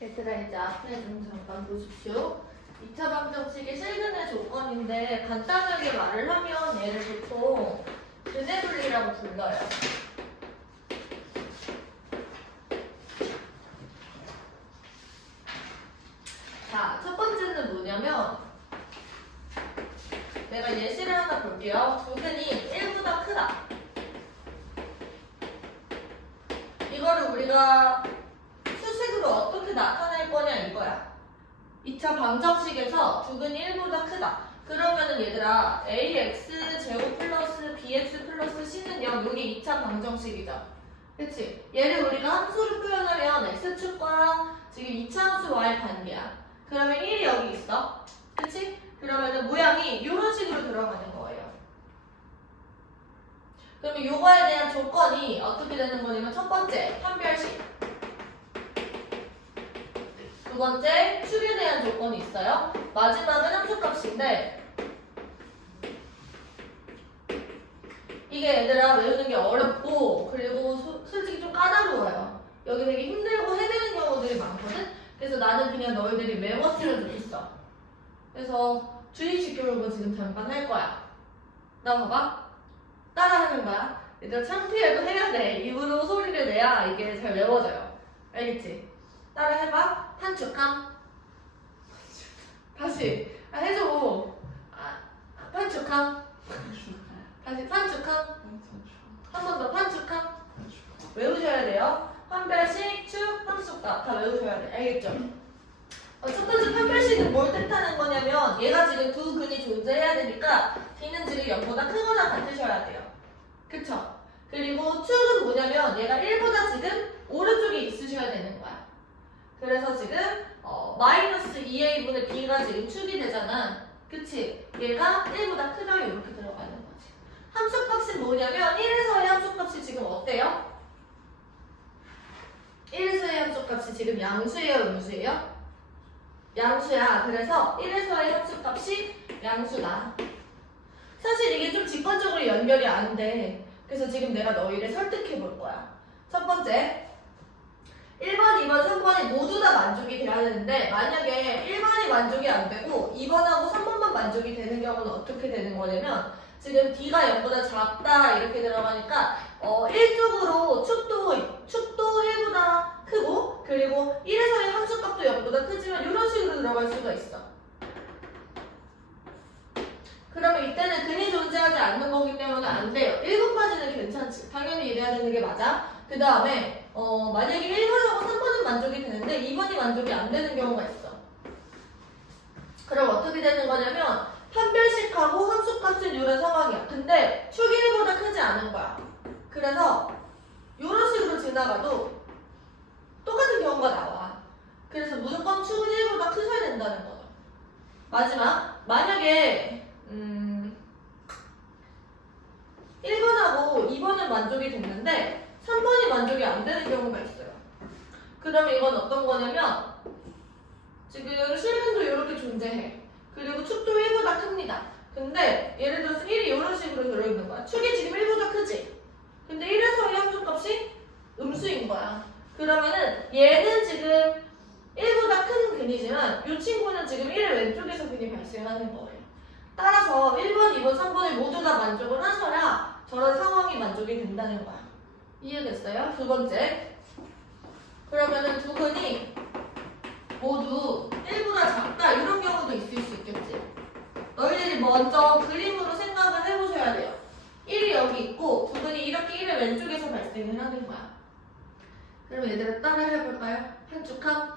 얘들아 이제 앞에 좀 잠깐 보십시오. 2차 방정식의 실근의 조건인데 간단하게 말을 하면 얘를 보통 근의 분리라고 불러요. 자, 첫 번째는 뭐냐면 내가 예시를 하나 볼게요. 두근이 1보다 크다. 이거를 우리가 수식으로 어떻게 나타낼 거냐 이거야. 2차 방정식에서 두근이 1보다 크다. 그러면은 얘들아 ax 제곱 플러스 bx 플러스 c는 0 여기 2차 방정식이죠. 그치? 얘를 우리가 함수로 표현하면 x축과 지금 2차 함수 y 관계야. 그러면 1이 여기 있어. 그치? 그러면은 모양이 이런 식으로 들어가는 거예요. 그러면 요거에 대한 조건이 어떻게 되는 거냐면 첫 번째 판별식, 두 번째 축에 대한 조건이 있어요. 마지막은 함수값인데 이게 얘들아 외우는 게 어렵고 그리고 솔직히 좀 까다로워요. 여기 되게 힘들고 헤매는 경우들이 많거든. 그래서 나는 그냥 너희들이 외웠으면 좋겠어. 그래서 주입식 교육을 지금 잠깐 할 거야. 나 봐봐. 따라하는 거야. 얘들아 창피해도 해야 돼. 입으로 소리를 내야 이게 잘 외워져요. 알겠지? 따라 해봐. 판축함. 다시. 해줘. 판축함. 다시 판축함. 한 번 더 판축함. 외우셔야 돼요. 판별식, 축, 함수값 다 외우셔야 돼. 알겠죠? 첫 번째 판별식은 뭘 뜻하는 거냐면 얘가 지금 두 근이 존재해야 되니까 D는 지금 0보다 크거나 같으셔야 돼요. 그쵸? 그리고 축은 뭐냐면 얘가 1보다 지금 오른쪽에 있으셔야 되는 거야. 그래서 지금 마이너스 2a분의 b가 지금 축이 되잖아. 그치? 얘가 1보다 크다 이렇게 들어가는 거지. 함수값이 뭐냐면 1에서의 함수값이 지금 어때요? 1에서의 함수값이 지금 양수예요, 음수예요? 양수야. 그래서 1에서의 함수값이 양수다. 사실 이게 좀 직관적으로 연결이 안 돼. 그래서 지금 내가 너희를 설득해 볼 거야. 첫 번째, 1번, 2번, 3번이 모두 다 만족이 돼야 되는데 만약에 1번이 만족이 안 되고 2번하고 3번만 만족이 되는 경우는 어떻게 되는 거냐면 지금 D가 0보다 작다 이렇게 들어가니까 1쪽으로 축도 1보다 크고 그리고 1에서의 함수값도 0보다 크지만 이런 식으로 들어갈 수가 있어. 그러면 이때는 근이 존재하지 않는 거기 때문에 안 돼요. 1번까지는 괜찮지. 당연히 이래야 되는 게 맞아. 그 다음에 만약에 1번하고 3번은 만족이 되는데 2번이 만족이 안 되는 경우가 있어. 그럼 어떻게 되는 거냐면 판별식하고 함수값은 이런 상황이야. 근데 축이 1보다 크지 않은 거야. 그래서 이런 식으로 지나가도 똑같은 경우가 나와. 그래서 무조건 축은 1보다 크셔야 된다는 거죠. 마지막, 만약에 1번하고 2번은 만족이 됐는데 3번이 만족이 안 되는 경우가 있어요. 그러면 이건 어떤 거냐면 지금 실근도 이렇게 존재해. 그리고 축도 1보다 큽니다. 근데 예를 들어서 1이 이런 식으로 들어있는 거야. 축이 지금 1보다 크지? 근데 1에서의 함수값이 음수인 거야. 그러면은 얘는 지금 1보다 큰 근이지만 이 친구는 지금 1의 왼쪽에서 근이 발생하는 거예요. 따라서 1번, 2번, 3번을 모두 다 만족을 하셔야 저런 상황이 만족이 된다는 거야. 이해됐어요? 두 번째. 그러면은 두 근이 모두 1보다 작다 이런 경우도 있을 수 있겠지. 너희들이 먼저 그림으로 생각을 해보셔야 돼요. 1이 여기 있고 두 근이 이렇게 1의 왼쪽에서 발생을 하는 거야. 그럼 얘들아 따라 해볼까요? 판축함.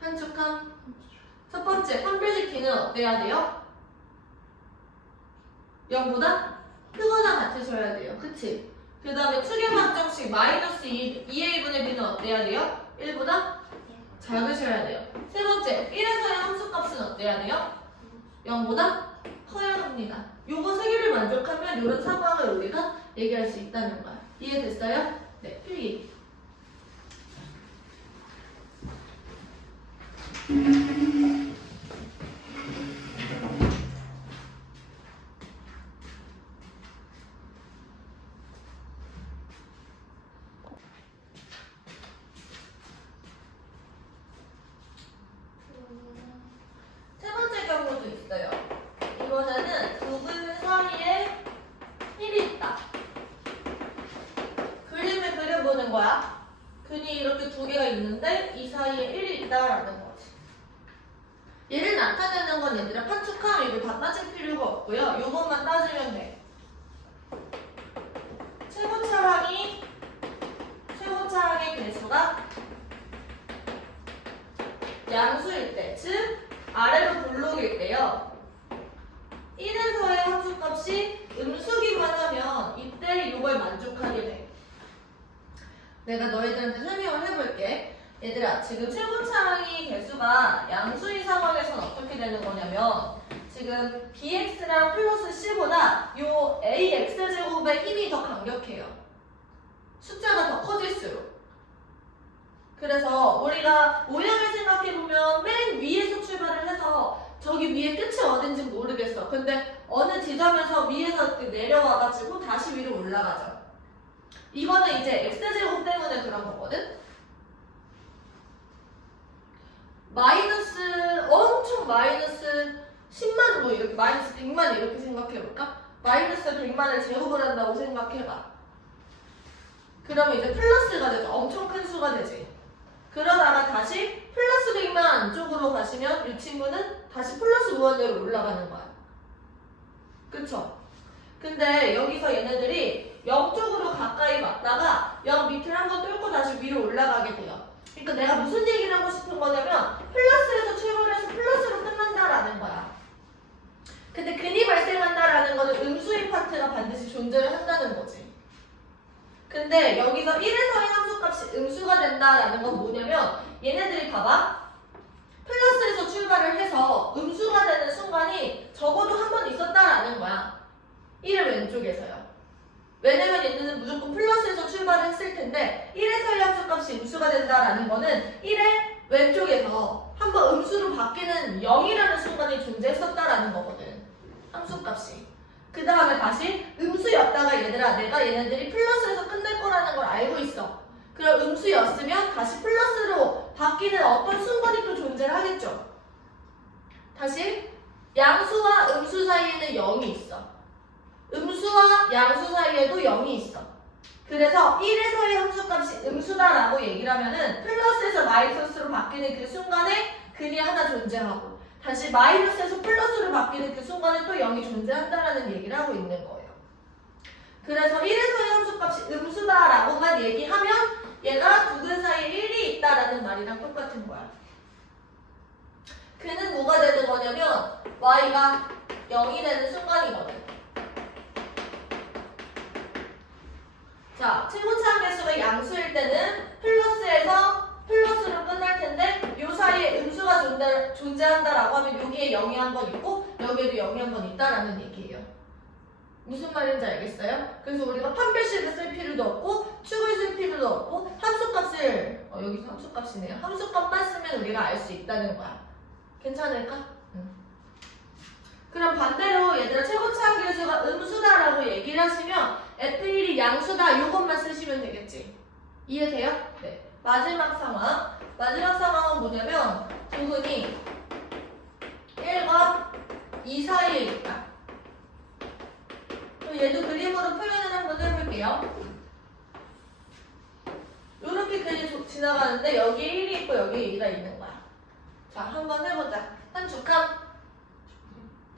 판축함. 첫 번째 판별식 D는 어때야 돼요? 0보다 크거나 같으셔야 돼요. 그치? 그 다음에 축의 방정식 마이너스 2a분의 b는 어때야 돼요? 1보다 작으셔야 돼요. 세 번째 1에서의 함수값은 어때야 돼요? 0보다 커야 합니다. 요거 세 개를 만족하면 이런 상황을 우리가 얘기할 수 있다는 거야. 이해됐어요? 네, 필기. 이렇게 두 개가 있는데 이 사이에 1이 있다라는 거지. 얘를 나타내는 건 얘들아 판축함 이걸 다 따질 필요가 없고요. 요것만 따지면 돼. 최고차항의 개수가 양수일 때, 즉 아래로 블록일 때요. 1에서의 함수값이 음수기만 하면 이때 이걸 만족하게 돼. 내가 너희들한테 설명을 해볼게. 얘들아, 지금 최고차항의 개수가 양수인 상황에서는 어떻게 되는 거냐면 지금 bx랑 플러스 c보다 요 ax제곱의 힘이 더 강력해요. 숫자가 더 커질수록. 그래서 우리가 모양을 생각해보면 맨 위에서 출발을 해서 저기 위에 끝이 어딘지 모르겠어. 근데 어느 지점에서 위에서 내려와가지고 다시 위로 올라가죠. 이거는 이제 x제곱 때문에 그런 거거든. 엄청 마이너스 10만 뭐 이렇게 마이너스 100만 이렇게 생각해볼까? 마이너스 100만을 제곱을 한다고 생각해봐. 그러면 이제 플러스가 되죠. 엄청 큰 수가 되지. 그러다가 다시 플러스 100만 안쪽으로 가시면 이 친구는 다시 플러스 무한대로 올라가는 거야. 그쵸? 근데 여기서 얘네들이 0 쪽으로 가까이 왔다가 0 밑을 한번 뚫고 다시 위로 올라가게 돼요. 그러니까 내가 무슨 얘기를 하고 싶은 거냐면 플러스에서 출발해서 플러스로 끝난다라는 거야. 근데 근이 발생한다라는 거는 음수인 파트가 반드시 존재를 한다는 거지. 근데 여기서 1에서의 함수값이 음수가 된다라는 건 뭐냐면 얘네들이 봐봐. 플러스에서 출발을 해서 음수가 되는 순간이 적어도 한 번 있었다라는 거야. 1의 왼쪽에서요. 왜냐면 얘네는 무조건 플러스에서 출발을 했을 텐데 1에서의 함수값이 음수가 된다라는 거는 1의 왼쪽에서 한번 음수로 바뀌는 0이라는 순간이 존재했었다라는 거거든. 함수값이. 그 다음에 다시 음수였다가 얘들아 내가 얘네들이 플러스에서 끝날 거라는 걸 알고 있어. 그럼 음수였으면 다시 플러스로 바뀌는 어떤 순간이 또 존재를 하겠죠. 다시 양수와 음수 사이에는 0이 있어. 음수와 양수 사이에도 0이 있어. 그래서 1에서의 함수값이 음수다라고 얘기를 하면은 플러스에서 마이너스로 바뀌는 그 순간에 근이 하나 존재하고 다시 마이너스에서 플러스로 바뀌는 그 순간에 또 0이 존재한다라는 얘기를 하고 있는 거예요. 그래서 1에서의 함수값이 음수다라고만 얘기하면 얘가 두 근 사이에 1이 있다라는 말이랑 똑같은 거야. 그는 뭐가 되는 거냐면 y가 0이 되는 순간이거든. 자, 최고차항 개수가 양수일 때는 플러스에서 플러스로 끝날 텐데 요 사이에 음수가 존재한다라고 하면 여기에 0이 한 번 있고 여기에도 0이 한 번 있다라는 얘기예요. 무슨 말인지 알겠어요? 그래서 우리가 판별식을 쓸 필요도 없고 축을 쓸 필요도 없고 함수값을 여기서 함수값이네요. 함수값만 쓰면 우리가 알 수 있다는 거야. 괜찮을까? 그럼 반대로 얘들아 최고차항 개수가 음수다라고 얘기를 하시면 F1이 양수다 요것만 쓰시면 되겠지. 이해돼요? 네. 마지막 상황은 뭐냐면 두 근이 1과 2 사이에 있다. 그럼 얘도 그림으로 표현을 한번 해볼게요. 이렇게 근이 지나가는데 여기에 1이 있고 여기에 2가 있는 거야. 자, 한번 해보자. 한축함.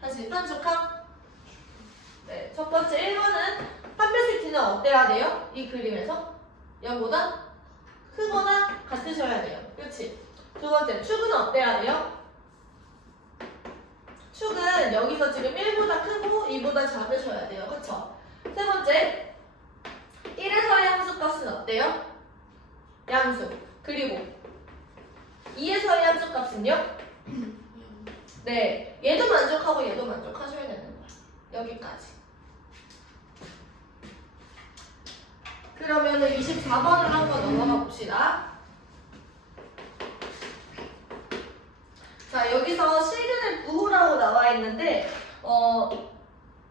다시 한축함. 네, 첫 번째 1번은 판별식 t는 어때야 돼요? 이 그림에서 0보다 크거나 같으셔야 돼요. 그렇지? 두 번째 축은 어때야 돼요? 축은 여기서 지금 1보다 크고 2보다 작으셔야 돼요. 그쵸? 세 번째 1에서의 함수값은 어때요? 양수. 그리고 2에서의 함수값은요? 네, 얘도 만족하고 얘도 만족하셔야 되는 거야. 여기까지. 그러면은 24번을 한번 넘어가 봅시다. 자, 여기서 실근의 부호라고 나와 있는데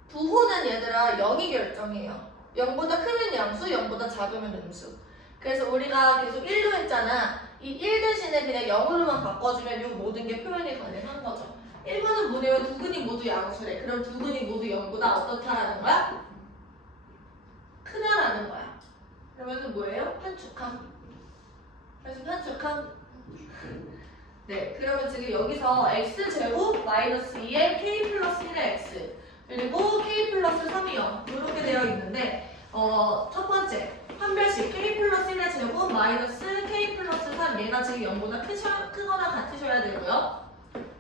부호는 얘들아 0이 결정해요. 0보다 크면 양수, 0보다 작으면 음수. 그래서 우리가 계속 1로 했잖아. 이 1 대신에 그냥 0으로만 바꿔주면 이 모든 게 표현이 가능한 거죠. 1번은 뭐냐면 두 근이 모두 양수래. 그럼 두 근이 모두 0보다 어떻다라는 거야? 크다라는 거야. 그러면은 뭐예요? 한축함. 한축함. 네, 그러면 지금 여기서 x제곱 마이너스 2에 k 플러스 1의 x 그리고 k 플러스 3이 0 이렇게 되어 있는데 첫 번째 판별식 k 플러스 1의 제곱 마이너스 k 플러스 3 얘가 지금 0보다 크거나 같으셔야 되고요.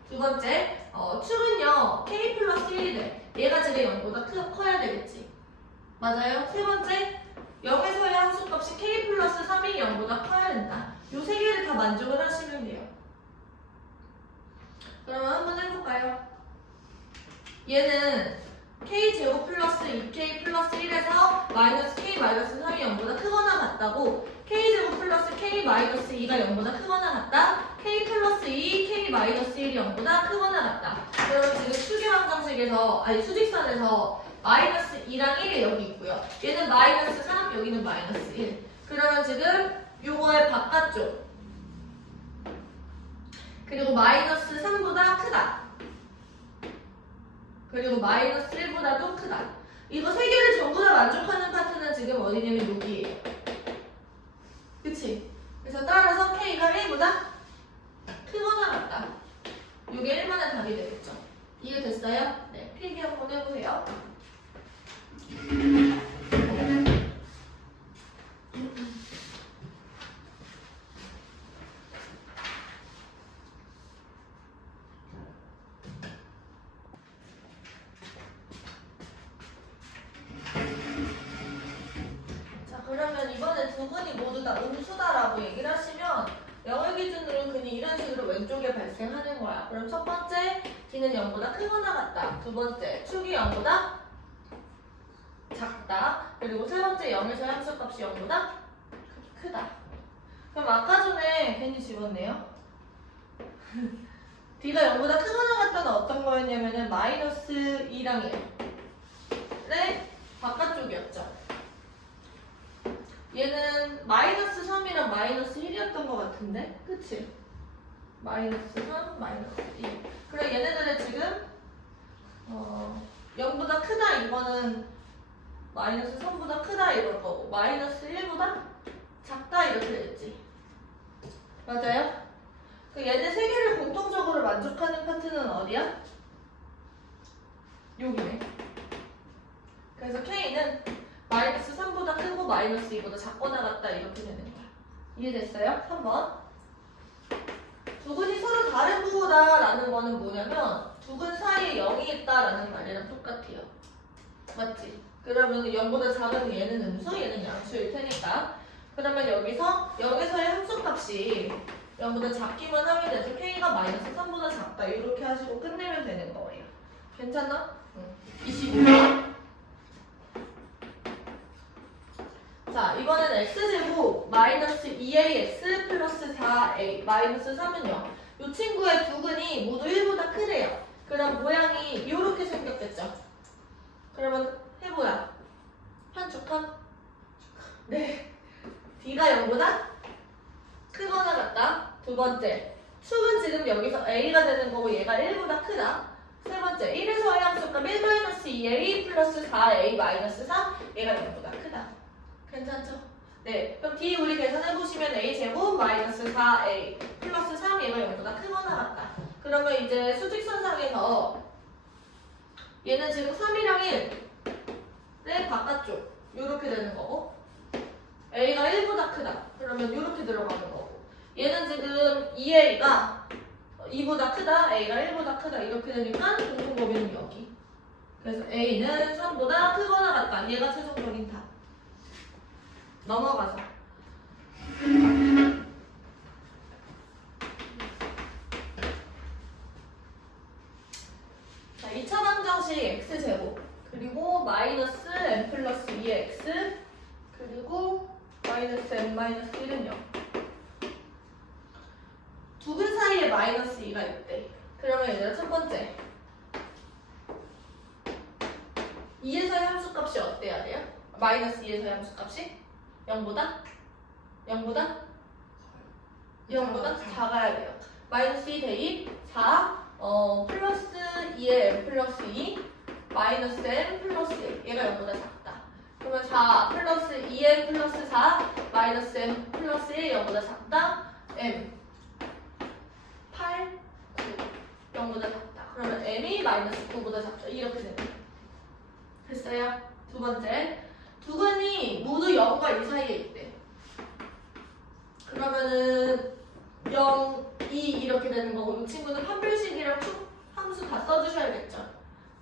두 번째 축은요 k 플러스 1이 돼. 얘가 지금 0보다 커야 되겠지. 맞아요. 세 번째 0에서의 함수값이 k 플러스 3이 0보다 커야 된다. 요 세 개를 다 만족을 하시면 돼요. 그러면 한번 해볼까요? 얘는 k제곱 플러스 2k 플러스 1에서 마이너스 k 마이너스 3이 0보다 크거나 같다고 k제곱 플러스 k 마이너스 2가 0보다 크거나 같다 k 플러스 2 k 마이너스 1이 0보다 크거나 같다. 그럼 지금 수직함정식에서 아니 수직선에서 마이너스 2랑 1이 여기 있고요. 얘는 마이너스 3 여기는 마이너스 1 그러면 지금 요거의 바깥쪽 그리고 마이너스 3보다 크다. 그리고 마이너스 1보다도 크다. 이거 세 개를 전부 다 만족하는 파트는 지금 어디냐면 여기에요. 그치? 그래서 따라서 K가 1보다 크거나 같다. 이게 1번의 답이 되겠죠. 이해됐어요? 네, 필기 한번 해보세요. 그러면 이번에 두 분이 모두 다 음수다라고 얘기를 하시면 영어 기준으로 그냥 이런 식으로 왼쪽에 발생하는 거야. 그럼 첫 번째, D는 0보다 크거나 같다. 두 번째, 축이 0보다 작다. 그리고 세 번째, 0에서 함수값이 0보다 크다. 그럼 아까 전에 괜히 집었네요. D가 0보다 크거나 같다는 어떤 거였냐면은 마이너스 2랑 1의 바깥쪽이었죠. 얘는 마이너스 3이랑 마이너스 1이었던 것 같은데? 그치? 마이너스 3, 마이너스 1. 그래 얘네들의 지금 0보다 크다 이거는 마이너스 3보다 크다 이럴 거고 마이너스 1보다 작다 이렇게 됐지. 맞아요? 그 얘네 세 개를 공통적으로 만족하는 파트는 어디야? 여기네. 그래서 K는 마이너스 3보다 크고 마이너스 2보다 작거나 같다 이렇게 되는 거야. 이해됐어요? 3번. 두근이 서로 다른 부호다라는 거는 뭐냐면 두근 사이에 0이 있다라는 말이랑 똑같아요. 맞지? 그러면 0보다 작은 얘는 음수, 얘는 양수일 테니까. 그러면 여기서 0에서의 함수값이 0보다 작기만 하면 돼서 K가 마이너스 3보다 작다 이렇게 하시고 끝내면 되는 거예요. 괜찮아? 응. 25번. 자, 이번엔 x제곱 마이너스 2ax 플러스 4a 마이너스 3은 0. 이 친구의 두근이 모두 1보다 크래요. 그럼 모양이 이렇게 생겼겠죠? 그러면 해보야. 한축함? 네. D가 0보다 크거나 같다. 두 번째. 축은 지금 여기서 a가 되는 거고 얘가 1보다 크다. 세 번째. 1에서의 함수값 1-2a 플러스 4a 마이너스 3 얘가 0보다 크다. 괜찮죠? 네, 그럼 D 우리 계산해보시면 A제곱 마이너스 4A 플러스 3 얘가 0보다 크거나 같다. 그러면 이제 수직선상에서 얘는 지금 3이랑 1의 바깥쪽 이렇게 되는 거고 A가 1보다 크다. 그러면 이렇게 들어가는 거고 얘는 지금 2A가 2보다 크다, A가 1보다 크다 이렇게 되니까 공통범위는 여기. 그래서 A는 3보다 크거나 같다. 얘가 최종적인 답. 넘어가서 자, 2차 방정식 x제곱 그리고 마이너스 n 플러스 2x 그리고 마이너스 n 마이너스 1은 0. 두근 사이에 마이너스 2가 있대. 그러면 얘들아 첫 번째 2에서의 함수값이 어때야 돼요? 마이너스 2에서의 함수값이 0보다 작아야 돼요. 마이너스 2 대입 4 플러스 2에 n 플러스 2 마이너스 n 플러스 1 얘가 0보다 작다. 그러면 4 플러스 2n 플러스 4 마이너스 n 플러스 1 0보다 작다. m 8, 9 0보다 작다. 그러면 m이 마이너스 9보다 작다. 이렇게 되는 거예요. 됐어요? 두 번째, 두근이 모두 0과 2 사이에 있대. 그러면은 0, 2 이렇게 되는 거고 이 친구는 판별식이랑 축 함수 다 써주셔야겠죠.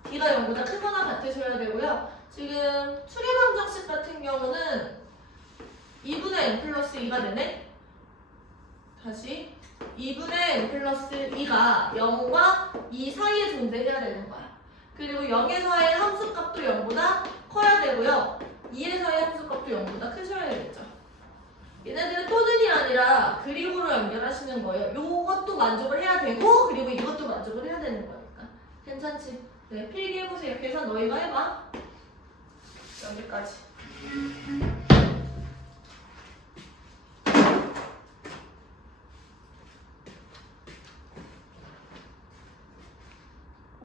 D가 0보다 크거나 같으셔야 되고요. 지금 추리방정식 같은 경우는 2분의 n 플러스 2가 되네? 다시 2분의 n 플러스 2가 0과 2 사이에 존재해야 되는 거야. 그리고 0에서의 함수값도 0보다 커야 되고요. 2에서의 함수값도 0보다 크셔야 되겠죠. 얘네들은 또는이 아니라 그리고로 연결하시는 거예요. 요것도 만족을 해야 되고 그리고 이것도 만족을 해야 되는 거니까. 괜찮지? 네, 필기해보세요. 계산 너희가 해봐. 여기까지.